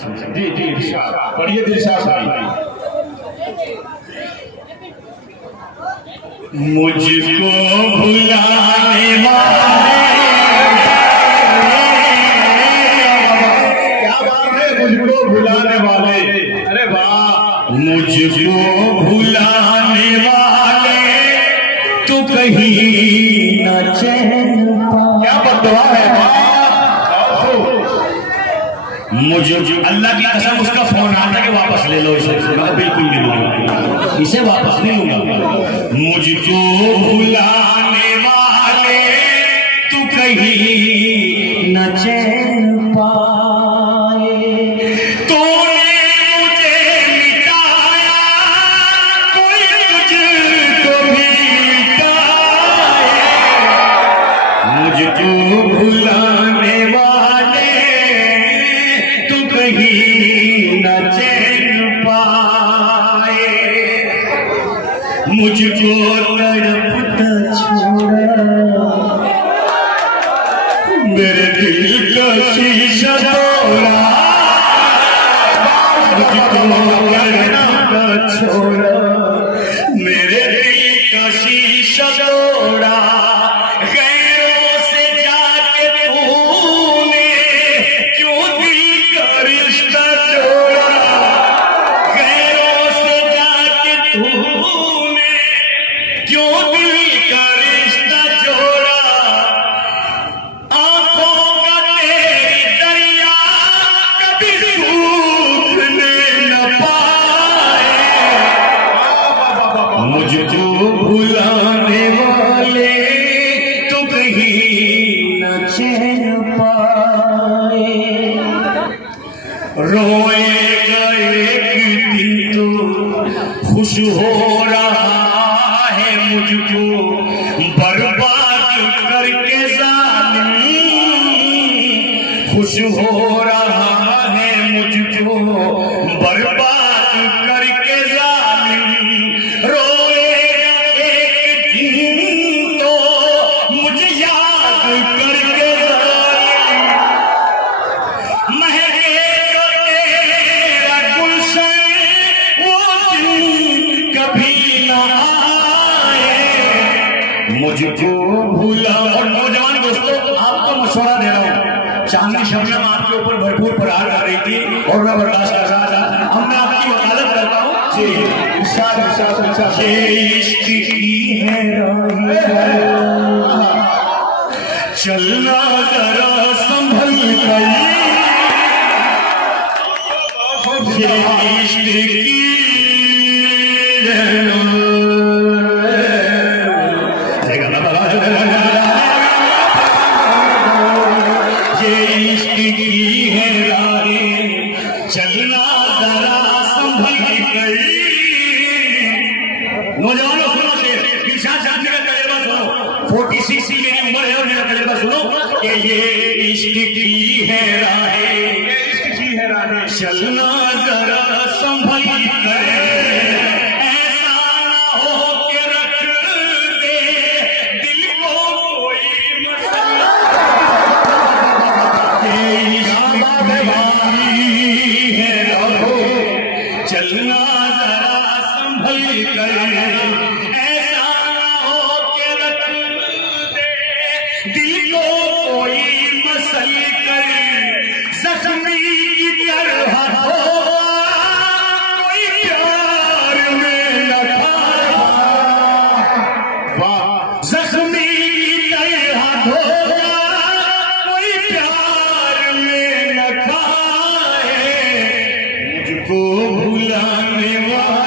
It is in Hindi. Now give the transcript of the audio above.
जी जी इरशाद पढ़िए दिलशाद भाई। मुझको भुलाने वाले, क्या बात है, मुझको भुलाने वाले, अरे वाह। मुझको भुलाने वाले तो कहीं न चैन पा। क्या बददुआ है, मुझे अल्लाह की कसम उसका फोन आता कि वापस ले लो इसे, मैं बिल्कुल नहीं लूंगा इसे, वापस नहीं लूंगा। मुझको भुलाने वाले तू कहीं न चैन पाए, तूने मुझे मिटाया कोई तुझको भी मिटाए। मुझको भुलाने वाले तू कहीं न चैन पाए, मुझको तड़पता छोड़ा, मेरे दिल का शीशा तोड़ा। मुझको तड़पता छोड़ा, मेरे दिल का शीशा तोड़ा। गैरों से जाके तूने क्यों दिल का रिश्ता जोड़ा। गैरों से जाके तूने क्यों दिल का रिश्ता जोड़ा। आंखों का तेरी दरिया कभी सूखने न पाए। मुझको भुलाने वाले तो कहीं न चैन पाए। रोएगा एक दिन तो खुश हो रहा है, मुझको बर्बाद करके जालिम खुश हो रहा है। मुझको बर्बाद करके जालिम रोएगा एक दिन तो मुझे याद करके जालिम। महके जो तेरा गुलशन वो दिन कभी न आए। मुझको भूला। और नौजवान दोस्तों, आपको मशवरा दे रहा हूँ, चांदनी शबनम आपके ऊपर भरपूर प्रहार कर रही थी और मैं बर्दाश्त कर रहा था। अब मैं आपकी वकालत करता हूँ। जी इरशाद इरशाद इरशाद। ये इश्क की है राह, चलना जरा संभल कर। ये इश्क की है ये इश्क की है राहें, चलना जरा संभल कर। नौजवानों सुनो, से इरशाद साहब का तजुर्बा सुनो। 46 की मेरी उम्र है और मेरा तजुर्बा सुनो कि ये इश्क की है राहें, इसकी है रानी चलना जरा संभल कर। ऐसा ना हो कि रख दे दिल को कोई मसला। ये इश्क है राहें, चलना जरा संभल कर। ऐसा ना हो कि रख दे दिल को कोई मसल कर। जख्मी की तरह हो कोई प्यार में न खाया। जख्मी की तरह हो कोई प्यार में न खाए। मुझको भुलाने वाले